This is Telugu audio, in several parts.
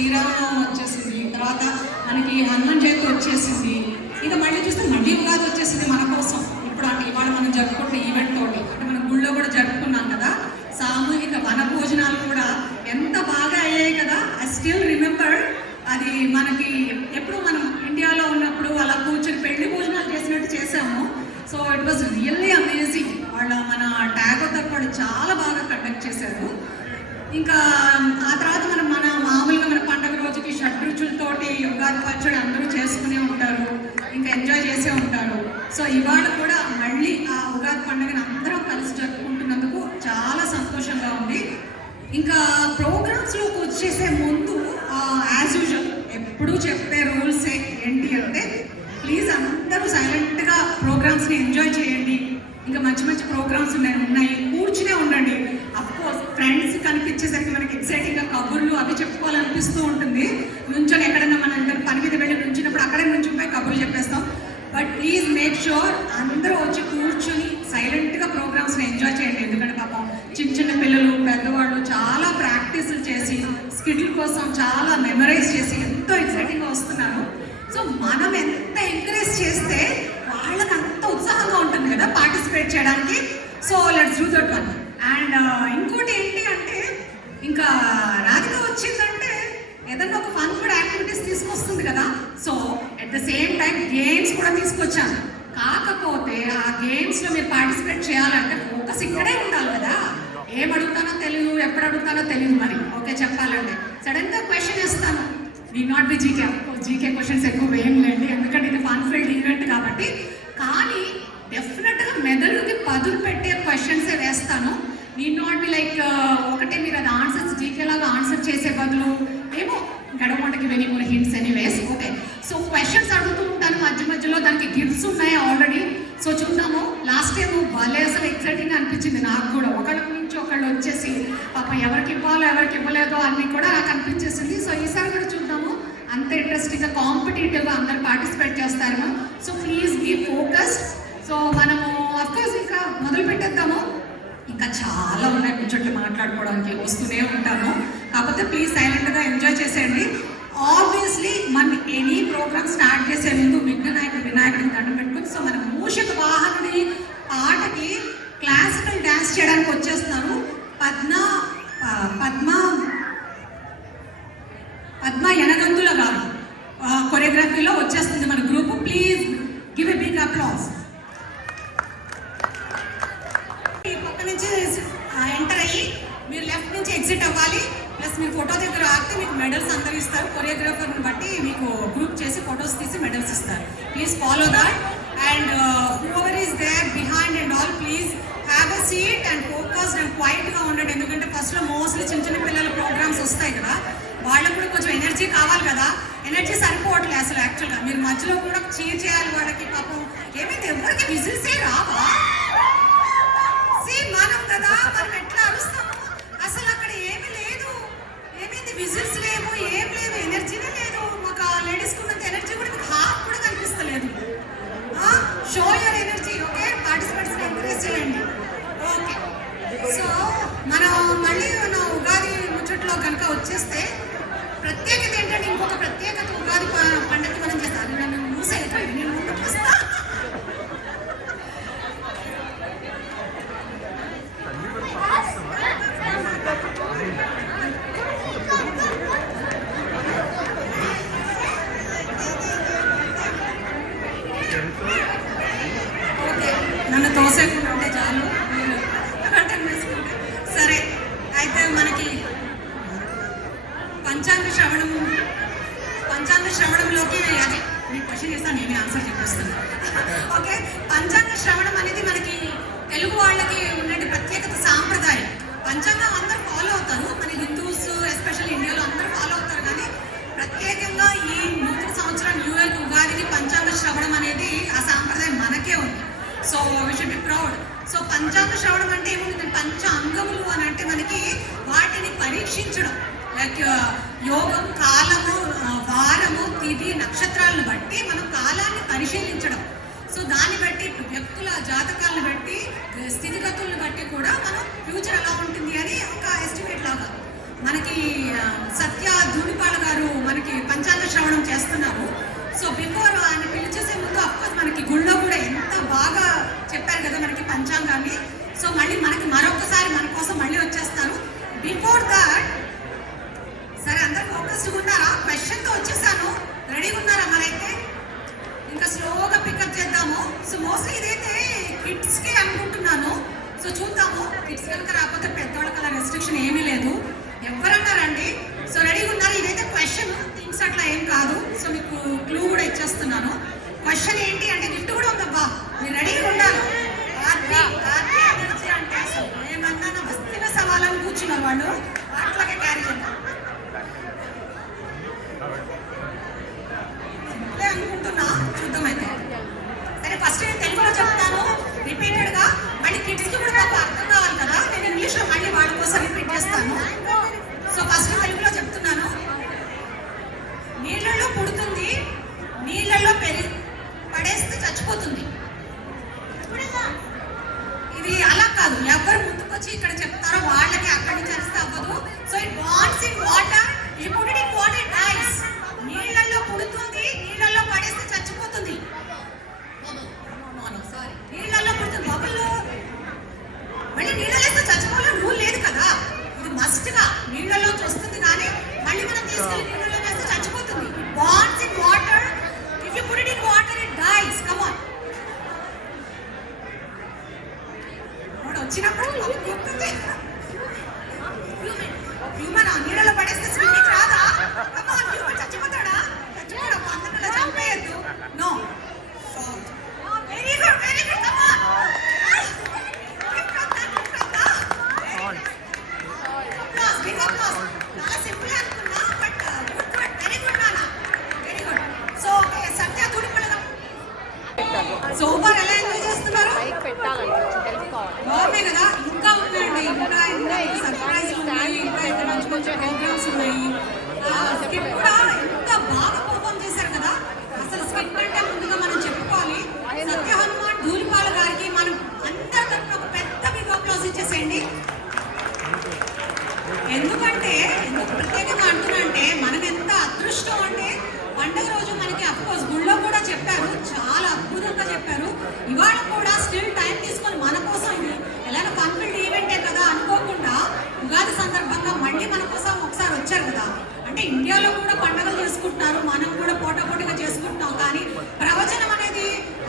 శ్రీరామనవమి వచ్చేసింది, తర్వాత మనకి హనుమాన్ జయంతి వచ్చేసింది, ఇంకా మళ్ళీ చూస్తే మళ్ళీ ఉగాది వచ్చేసింది మన కోసం. ఇప్పుడు అంటే ఇవాళ మనం జరుపుకుంటున్న ఈవెంట్ తోటి అంటే మనం గుళ్ళో కూడా జరుపుకున్నాం కదా, సామూహిక వన భోజనాలు కూడా ఎంత బాగా అయ్యాయి కదా. ఐ స్టిల్ రిమెంబర్ అది మనకి ఎప్పుడు మనం ఇండియాలో ఉన్నప్పుడు అలా కూర్చొని పెళ్లి భోజనాలు చేసినట్టు చేసాము. So it was really amazing. మన ట్యాగో తప్పడు చాలా బాగా కండక్ట్ చేశారు. ఇంకా ఆ తర్వాత మన మామూలుగా మన పండుగ రోజుకి షడ్రుచులతోటి ఉగాది పచ్చడి అందరూ చేసుకునే ఉంటారు, ఇంకా ఎంజాయ్ చేసే ఉంటారు. సో ఇవాళ కూడా మళ్ళీ ఆ ఉగాది పండుగని అందరం కలిసి జరుపుకుంటున్నందుకు చాలా సంతోషంగా ఉంది. ఇంకా ప్రోగ్రామ్స్లోకి వచ్చేసే ముందు యాజ్ యూజువల్ ఎప్పుడూ చెప్పే రూల్సే ఏంటి అంటే, ప్లీజ్ అందరూ సైలెంట్గా ప్రోగ్రామ్స్ని ఎంజాయ్ చేయండి. ఇంకా మంచి మంచి ప్రోగ్రామ్స్ ఉన్నాయి, కూర్చునే ఉండండి. అఫ్కోర్స్ ఫ్రెండ్స్ కనిపించేసరికి మనకి ఎక్సైటింగ్గా కబుర్లు అవి చెప్పుకోవాలనిపిస్తూ ఉంటుంది. నుంచొని ఎక్కడైనా మనం ఇద్దరు పని మీద వెళ్ళి నుంచినప్పుడు అక్కడే నుంచి పోయి కబుర్లు చెప్పేస్తాం. బట్ ప్లీజ్ మేక్ షూర్ అందరూ వచ్చి కూర్చుని సైలెంట్గా ప్రోగ్రామ్స్ని ఎంజాయ్ చేయండి. ఎందుకంటే పాపం చిన్న చిన్న పిల్లలు పెద్దవాళ్ళు చాలా ప్రాక్టీసులు చేసి స్కిట్ల కోసం చాలా మెమరైజ్ చేసి ఎంతో ఎక్సైటింగ్గా వస్తున్నారు. సో మనం ఎంత ఎంకరేజ్ చేస్తే వాళ్ళకి అంత ఉత్సాహంగా ఉంటుంది కదా పార్టిసిపేట్ చేయడానికి. So let's do that one. And ఇంకోటి ఏంటి అంటే, ఇంకా రాధిక వచ్చిందంటే ఏదన్నా ఒక ఫన్ కూడా యాక్టివిటీస్ తీసుకొస్తుంది కదా. So at the same time games కూడా తీసుకొచ్చాను. కాకపోతే ఆ గేమ్స్లో మీరు పార్టిసిపేట్ చేయాలంటే ఫోకస్ ఇక్కడే ఉండాలి కదా. ఏం అడుగుతానో తెలియదు, ఎప్పుడు అడుగుతానో తెలియదు. మరి ఓకే చెప్పాలంటే సడన్గా క్వశ్చన్ ఇస్తాను, need not be GK. GK questions ఎక్కువ ఏం లేండి, ఎందుకంటే ఇది ఫన్ ఫీల్డ్ ఈవెంట్ కాబట్టి. కానీ డెఫినెట్గా మెదడుకి పదులు పెట్టే క్వశ్చన్సే వేస్తాను. నీ నాట్ బి లైక్ ఒకటే మీరు అది ఆన్సర్స్ జీకే లాగా ఆన్సర్ చేసే బదులు ఏమో గడవంటకి వెనీ more hints anyways. Okay, so questions అడుగుతూ ఉంటాను మధ్య మధ్యలో. దానికి గిఫ్ట్స్ ఉన్నాయి ఆల్రెడీ. సో చూద్దాము. లాస్ట్ టైం భలే అసలు ఎక్సైటింగ్ అనిపించింది నాకు కూడా. ఒకళ్ళ నుంచి ఒకళ్ళు వచ్చేసి పాప ఎవరికి ఇవ్వాలో ఎవరికి ఇవ్వలేదో అన్నీ కూడా నాకు అనిపించేసింది. సో ఈసారి కూడా చూద్దాము అంత ఇంట్రెస్టింగ్గా కాంపిటేటివ్గా అందరు పార్టిసిపేట్ చేస్తారు. So please be focused. So మనము అఫ్కోర్స్ ఇంకా మొదలు పెట్టేద్దాము. ఇంకా చాలా ఉన్నాయి కూర్చొని మాట్లాడుకోవడానికి, వస్తూనే ఉంటాము. కాకపోతే ప్లీజ్ సైలెంట్గా ఎంజాయ్ చేసేయండి. ఆబ్వియస్లీ మన ఎనీ ప్రోగ్రామ్ స్టార్ట్ చేసే ముందు వినాయకుడిని దండం పెట్టుకుని, సో మన మూషిక వాహనుడి పాటకి క్లాసికల్ డ్యాన్స్ చేయడానికి వచ్చేస్తున్నారు పద్మ యనగందుల గారు కొరియోగ్రఫీలో వచ్చేస్తుంది మన group. Please give a big applause. ఈ పక్క నుంచి ఎంటర్ అయ్యి మీరు లెఫ్ట్ నుంచి ఎగ్జిట్ అవ్వాలి. ప్లస్ మీరు ఫోటో దగ్గర ఆగితే మీకు మెడల్స్ అందరూ ఇస్తారు. కొరియోగ్రాఫర్ని బట్టి మీకు గ్రూప్ చేసి ఫొటోస్ తీసి మెడల్స్ ఇస్తారు. Please follow that. And whoever is there behind and all, please have a seat and focused and క్వైట్గా ఉండండి. ఎందుకంటే ఫస్ట్లో మోస్ట్లీ చిన్న చిన్న పిల్లల ప్రోగ్రామ్స్ వస్తాయి కదా, వాళ్ళకు కూడా కొంచెం ఎనర్జీ కావాలి కదా. ఎనర్జీ సరిపోవట్లేదు అసలు. యాక్చువల్గా మీరు మధ్యలో కూడా చీర్ చేయాలి వాళ్ళకి. పాపం ఏమైంది, ఎవరికి విజిల్సే రావా? మనం కదా, మనం ఎట్లా అరుస్తాము? అసలు అక్కడ ఏమీ లేదు. ఏమైంది, విజిల్స్ లేవు, ఏం లేదు, ఎనర్జీనే లేదు. మాకు ఆ లేడీస్కి ఉన్నంత ఎనర్జీ కూడా మీకు హాఫ్ కూడా కనిపిస్తలేదు. Show your energy. ఓకే, పార్టిసిపేట్స్ని ఎంకరేజ్ చేయండి. ఓకే, సో మనం మళ్ళీ మన ఉగాది ముచ్చట్లో కనుక వచ్చేస్తే ప్రత్యేకత ఏంటంటే, ఇంకొక ప్రత్యేకత ఉగాది పండుగ మనం చేస్తాం. నన్ను మూసైపోయింది, నేను ముందుకు వస్తా. నన్ను తోసేకుండా ఉంటే చాలు, సరే. అయితే మనకి పంచాంగ శ్రవణంలోకి అదే మీకు క్వశ్చన్ ఇస్తాను, నేనే ఆన్సర్ చెప్పేస్తాను. ఓకే, పంచాంగ శ్రవణం అనేది మనకి తెలుగు వాళ్ళకి ఉన్నటువంటి ప్రత్యేకత, సాంప్రదాయం. పంచాంగం అందరూ ఫాలో అవుతారు, మన హిందూస్ ఎస్పెషల్లీ ఇండియాలో అందరూ ఫాలో అవుతారు. కానీ ప్రత్యేకంగా ఈ నూతన సంవత్సరం న్యూ ఇయర్ ఉగాదికి పంచాంగ శ్రవణం అనేది ఆ సాంప్రదాయం మనకే ఉంది. So we should be proud. So పంచాంగ శ్రవణం అంటే ఏముంది, పంచ అంగములు అని అంటే మనకి వాటిని పరీక్షించడం. లైక్ యోగం, కాలము, వారము, తిథి, నక్షత్రాలను బట్టి మనం కాలాన్ని పరిశీలించడం. సో దాన్ని బట్టి వ్యక్తుల జాతకాలను బట్టి స్థితిగతులను బట్టి కూడా మనం ఫ్యూచర్ ఎలా ఉంటుంది అని ఒక ఎస్టిమేట్ లాగా. మనకి సత్య ధూళిపాల గారు మనకి పంచాంగ శ్రవణం చేస్తున్నారు. సో బిఫోర్ ఆయన పిలిచేసే ముందు అఫ్కోర్స్ మనకి గుళ్ళో కూడా ఎంత బాగా చెప్పారు కదా మనకి పంచాంగాన్ని. సో మళ్ళీ మనకి మరొకసారి మన కోసం మళ్ళీ వచ్చేస్తారు. బిఫోర్ దాట్ సరే అందరు ఫోకస్డ్గా ఉన్నారా? క్వశ్చన్తో వచ్చేసాను, రెడీగా ఉన్నారా? మరైతే ఇంకా స్లోగా పికప్ చేద్దాము. సో మోస్ట్లీ ఇదైతే కిడ్స్కి అనుకుంటున్నాను. సో చూద్దాము, కిడ్స్ కనుక రాకపోతే పెద్దవాళ్ళకి అలా రెస్ట్రిక్షన్ ఏమీ లేదు, ఎవరన్నారండి. సో రెడీగా ఉన్నారు? ఇదైతే క్వశ్చన్, థింగ్స్ అట్లా ఏం కాదు. సో మీకు క్లూ కూడా ఇచ్చేస్తున్నాను. క్వశ్చన్ ఏంటి అంటే గిఫ్ట్ కూడా ఉందబ్బా, మీరు రెడీగా ఉండాలి. అంటే ఏమన్నా వస్తున్న సవాళ్ళని కూర్చున్నారు వాళ్ళు, అట్లాగే క్యారీ చేద్దాం అనుకుంటున్నా. చూద్దాం అయితే. సరే ఫస్ట్ నేను తెలుగులో చెప్తాను రిపీటెడ్ గా, మళ్ళీ కిడ్స్ కి కూడా మాకు అర్థం కావాలి కదా. నేను ఇంగ్లీష్ లో మళ్ళీ వాళ్ళ కోసం రిపీట్ చేస్తాను. సో ఫస్ట్ తెలుగులో చెప్తున్నాను. నీళ్ళల్లో పుడుతుంది, నీళ్ళల్లో పడేస్తే చచ్చిపోతుంది. ఇది అలా కాదు, ఎవరు ముందుకొచ్చి ఇక్కడ చెప్తారో వాళ్ళకి అక్కడి నుంచి అరిస్తే అవ్వదు. So it wants in water, you put it in water it dies. నీళ్ళల్లో పుడుతుంది, నీళ్ళల్లో పడేస్తే చచ్చిపోతుంది. సారీ, నీళ్ళల్లో పుడుతుంది బబుల్. మళ్ళీ నీళ్ళలో వేస్తే చచ్చిపోవాలని రూల్ లేదు కదా, ఇది మస్ట్ గా నీళ్ళలో వస్తుంది. కానీ మళ్ళీ మనం తీసుకెళ్ళి నీళ్ళలో వేస్తే చచ్చిపోతుంది. It wants in water, if you put it in water it dies. Come on, వచ్చినప్పుడు హ్యూమన్ నీళ్ళలో పడేస్తే స్విమ్మింగ్ రాదా? హ్యూమన్ చచ్చిపోతాడా? చచ్చిపోడా? అందరిలో చంపేయద్దు. No, very good, very good. Come on, చాలా సింపుల్ అనుకున్నా, but good good, very good నాన్న, very good. So Satya Dhulipala super, ఎలా ఎంజాయ్ చేస్తున్నారు? బాగున్నాయి కదా. ఇంకా ఉన్నాయండి, ఇంకా సర్ప్రైజ్ ఉన్నాయి, ఇంకా ఇంకా మంచి మంచి ప్రోగ్రామ్స్ ఉన్నాయి. స్కిట్ కూడా ఎంత బాగా పర్ఫామ్ చేశారు కదా. అసలు స్కిట్ అంటే ముందుగా మనం చెప్పుకోవాలి సత్య హనుమాన్ ధూళిపాల గారికి మనం అందరి తరఫున ఒక పెద్ద బిగ్ అప్లాజ్ ఇచ్చేసేయండి. ఎందుకంటే ఎందుకు ప్రత్యేకంగా అంటున్నంటే మనం ఎంత అదృష్టం అంటే పండుగ రోజు మనకి అఫ్కోర్స్ గుళ్ళో కూడా చెప్పారు, చాలా అద్భుతంగా చెప్పారు. ఇవాళ కూడా స్టిల్ టైం తీసుకొని మన కోసం ఇది ఎలాగో ఫన్ఫిల్డ్ ఈవెంటే కదా అనుకోకుండా ఉగాది సందర్భంగా మళ్ళీ మన కోసం ఒకసారి వచ్చారు కదా. అంటే ఇండియాలో కూడా పండుగలు చేసుకుంటున్నారు, మనం కూడా పోటాపోటీగా చేసుకుంటున్నాం. కానీ ప్రవచనం అనేది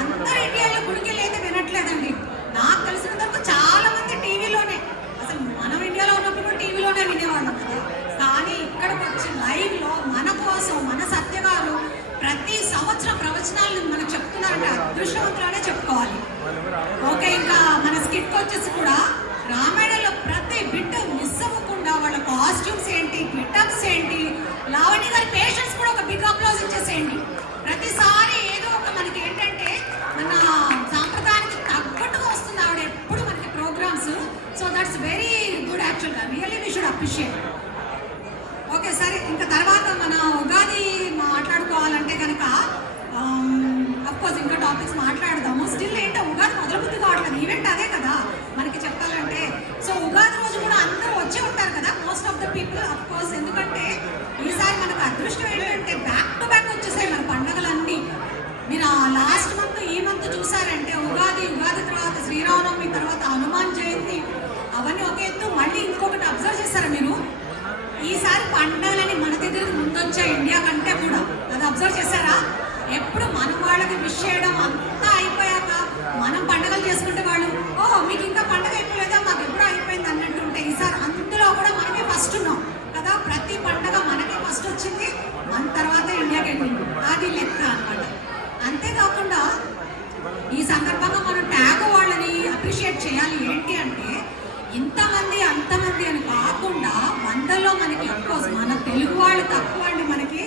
అందరు ఇండియాలో గుడికి అయితే వినట్లేదండి. నాకు తెలిసినంత వరకు చాలా మంది టీవీలోనే, అసలు మనం ఇండియాలో ఉన్నప్పుడు కూడా టీవీలోనే వినేవాళ్ళం కదా. కానీ ఇక్కడికి వచ్చి లైవ్ లో మన కోసం మన సత్య గారు ప్రతి సంవత్సరం ప్రవచనాలను మనకు చెప్తున్నారంటే అదృష్టవంతులనే చెప్పుకోవాలి. ఓకే, ఇంకా మన స్కిట్ వచ్చేసి కూడా రామాయణంలో ప్రతి బిట్ మిస్ అవ్వకుండా వాళ్ళ కాస్ట్యూమ్స్ ఏంటి, గెటప్స్ ఏంటి, లావణ్య గారి పేషెన్స్ కూడా ఒక బిగ్ అప్లాజ్ ఇచ్చేసేయండి. ప్రతిసారి ఏదో ఒక మనకి ఏంటంటే మన సాంప్రదాయానికి తగ్గట్టుగా వస్తుంది ఆవిడ ఎప్పుడు మనకి programmes. So that's very good, యాక్చువల్గా really we should appreciate. Okay సరే, ఇంకా తర్వాత మన ఉగాది మాట్లాడుకోవాలంటే కనుక అఫ్కోర్స్ ఇంకా టాపిక్స్ మాట్లాడదాము. స్టిల్ ఏంటో ఉగాది మొదలుబుద్ధి కావట్లేదు, ఈవెంట్ అదే కదా మనకి చెప్పాలంటే. సో ఉగాది రోజు కూడా అందరూ వచ్చి ఉంటారు కదా, most of the people of course. ఎందుకంటే ఈసారి మనకు అదృష్టం ఏంటంటే బ్యాక్ టు బ్యాక్ వచ్చేసాయి మన పండుగలన్నీ. మీరు లాస్ట్ మంత్ ఈ మంత్ చూసారంటే ఉగాది, ఉగాది తర్వాత శ్రీరామనవమి, తర్వాత హనుమాన్ జయంతి, అవన్నీ ఒక ఎత్తు. మళ్ళీ ఇంకొకటి అబ్జర్వ్ చేశారా మీరు? ఈసారి పండుగలని మన దగ్గర ముందొచ్చా ఇండియా కంటే కూడా, అది అబ్జర్వ్ చేశారా? ఎప్పుడు మనం వాళ్ళకి విష్ చేయడం అంతా అయిపోయాక మనం పండుగలు చేసుకుంటే వాళ్ళు ఓహో మీకు ఇంకా పండుగ అయిపోలేదా, మాకు ఎప్పుడూ అయిపోయింది అన్నట్టుంటే ఈసారి అందులో కూడా మనమే ఫస్ట్ ఉన్నాం కదా. ప్రతి పండుగ మనకే ఫస్ట్ వచ్చింది, మన తర్వాత ఇండియాకి వెళ్ళింది, అది లెక్క అన్నమాట. అంతేకాకుండా ఈ సందర్భంగా మనం ట్యాగ్ వాళ్ళని అప్రిషియేట్ చేయాలి. ఏంటి అంటే ఇంతమంది అంతమంది అని కాకుండా వందల్లో మనకి అఫ్కోర్స్ మన తెలుగు వాళ్ళు తక్కువ అండి, మనకి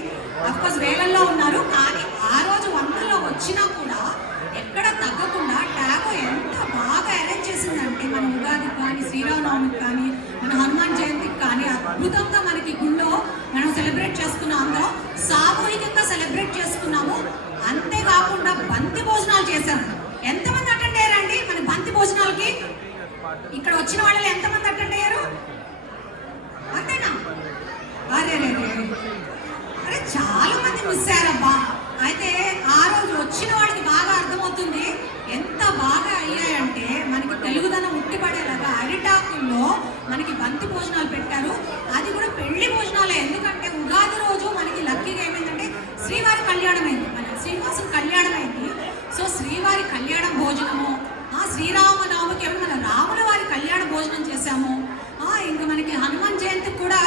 అఫ్కోర్స్ వేలల్లో ఉన్నారు. కానీ ఆ రోజు వందల్లో వచ్చినా కూడా ఎక్కడ తగ్గకుండా ట్యాగ్ ఎంత బాగా అరేంజ్ చేసిందంటే మన ఉగాదికి కానీ శ్రీరామనవమికి కానీ మన హనుమాన్ జయంతికి కానీ అద్భుతంగా మనకి గుళ్ళో మనం సెలబ్రేట్ చేసుకున్నాం. అందరం సామూహికంగా సెలబ్రేట్ చేసుకున్నాము. అంతేకాకుండా బంతి భోజనాలు చేశారు. ఎంతమంది అటెండ్ అయ్యారండి మన బంతి భోజనాలకి? ఇక్కడ వచ్చిన వాళ్ళు ఎంతమంది అటెండ్ అయ్యారు? అంతేనా? చూసారబ్బా. అయితే ఆ రోజు వచ్చిన వాళ్ళకి బాగా అర్థమవుతుంది ఎంత బాగా అయ్యాయంటే, మనకి తెలుగుదనం ఉట్టిపడేలాగా అరిటాకుల్లో మనకి బంతి భోజనాలు పెట్టారు. అది కూడా పెళ్లి భోజనాలే. ఎందుకంటే ఉగాది రోజు మనకి లక్కీగా ఏమైందంటే శ్రీవారి కళ్యాణం అయింది, మన శ్రీనివాసుని కళ్యాణం అయింది. సో శ్రీవారి కళ్యాణం భోజనము, శ్రీరామనవమికి ఏమైనా మన రాముల వారి కళ్యాణ భోజనం చేశాము. ఇంకా మనకి హనుమాన్ జయంతికి కూడా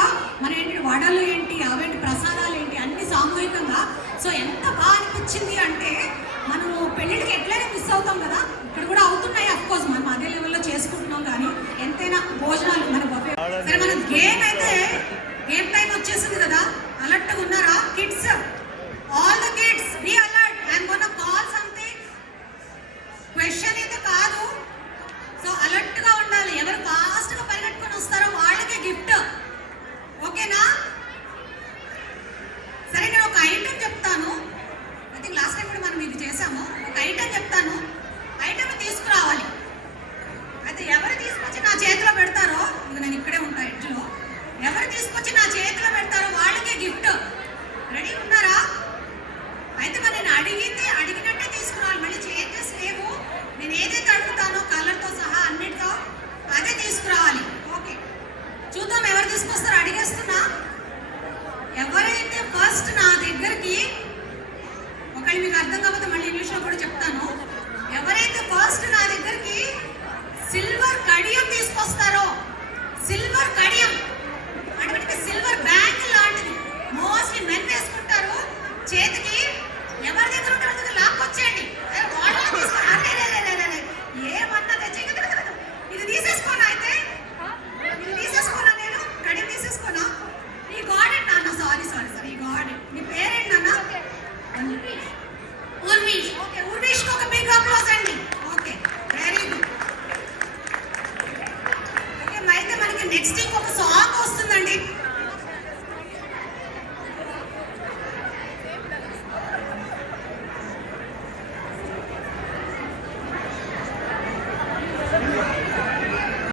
మన ఏంటి వడలు ఏంటి, అవేంటి ప్రసాదాలు ఏంటి, అన్ని సామూహికంగా. సో ఎంత బాగా అనిపించింది అంటే, మనము పెళ్ళిళ్ళకి ఎట్లయినా మిస్ అవుతాం కదా, ఇక్కడ కూడా అవుతున్నాయి. అఫ్ కోర్స్ మనం అదే లెవెల్లో చేసుకుంటున్నాం, కానీ ఎంతైనా భోజనాలు మన బఫే. సరే, మన గేమ్ అయితే గేమ్ టైం వచ్చేసింది కదా. అలర్ట్గా ఉన్నారా kids? All the kids be alert. I'm gonna call something. Question అయితే కాదు, సో అలర్ట్ గా ఉండాలి. ఎవరు ఫాస్ట్ గా పరిగెట్టుకొని వస్తారో వాళ్ళకే గిఫ్ట్. ఓకేనా? సరే, నేను ఒక ఐటమ్ చెప్తాను. ఐ థింక్ లాస్ట్ టైం కూడా మనం ఇది చేసాము. ఒక ఐటమ్ చెప్తాను, ఐటమ్ తీసుకురావాలి. అయితే ఎవరు తీసుకొచ్చి నా చేతిలో పెడతారో, ఇది నేను ఇక్కడే ఉంటా ఎడ్జ్లో, ఎవరు తీసుకొచ్చి నా చేతిలో పెడతారో వాళ్ళకే గిఫ్ట్. రెడీ ఉన్నారా? అయితే మరి నేను అడిగినట్టే తీసుకురావాలి. మళ్ళీ చేంజెస్ లేవు. నేను ఏదైతే అడుగుతానో కలర్తో సహా అన్నిటితో అదే తీసుకురావాలి. ఓకే, చూద్దాం ఎవరు తీసుకొస్తారో. అడిగేస్తున్నా. ఎవరైతే ఫస్ట్ నా దగ్గరికి, ఒకళ్ళు మీకు అర్థం కాకపోతే మళ్ళీ ఇంగ్లీష్లో కూడా చెప్తాను. ఎవరైతే ఫస్ట్ నా దగ్గరికి సిల్వర్ కడియం తీసుకొస్తారో, సిల్వర్ కడియం అంటే సిల్వర్ బ్యాంగిల్ లాంటిది, మోస్ట్లీ మెన్ వేసుకుంటారు చేతికి. ఎవరి దగ్గర ఉంటే వాళ్ళ దగ్గర లాక్కొచ్చేయండి. ఏమన్నా తెచ్చి ఇది తీసేసుకోనా? అయితే ఇది తీసేసుకోనా? నేను కడియం తీసేసుకోనా? ఈ గార్డెన్ నాన్న, సారీ ఈ గార్డెన్. మీ పేరేంటి నాన్న? ఉర్వీష్. ఓకే, ఉర్వీష్ ఒక బిగ్ అప్లాజ్ అండి. Okay, very good. ఓకే, అయితే మనకి నెక్స్ట్ ఇంకొక సాంగ్ వస్తుందండి.